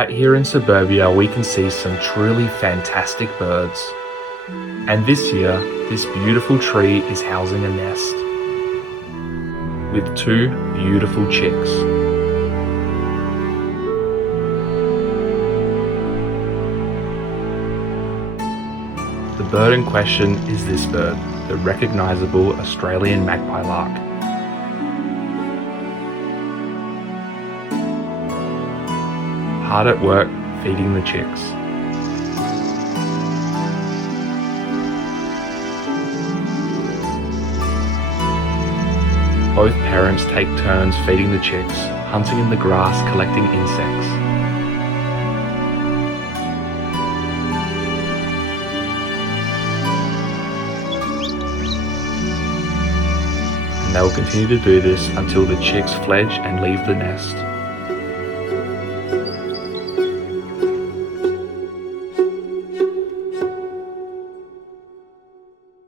Right here in suburbia, we can see some truly fantastic birds. And this year, this beautiful tree is housing a nest with two beautiful chicks. The bird in question is this bird, the recognizable Australian magpie lark. Hard at work feeding the chicks. Both parents take turns feeding the chicks, hunting in the grass, collecting insects. And they will continue to do this until the chicks fledge and leave the nest.